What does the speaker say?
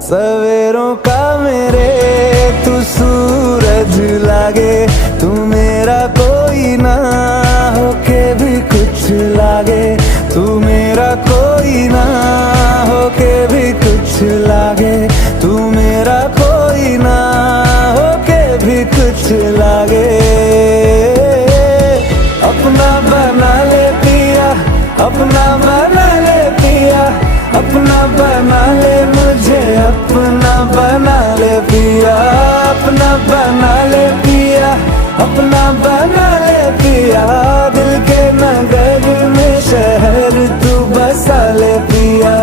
सवेरों का मेरे तू सूरज लागे, तू मेरा कोई ना होके भी कुछ लागे, तू मेरा कोई ना होके भी कुछ लागे, तू मेरा कोई ना होके भी कुछ लागे। अपना बना ले पिया, अपना बना ले पिया, अपना बना ले मुझे, अपना बना ले पिया, अपना बना ले पिया, अपना बना ले पिया। दिल के नगर में शहर तू बसा ले पिया।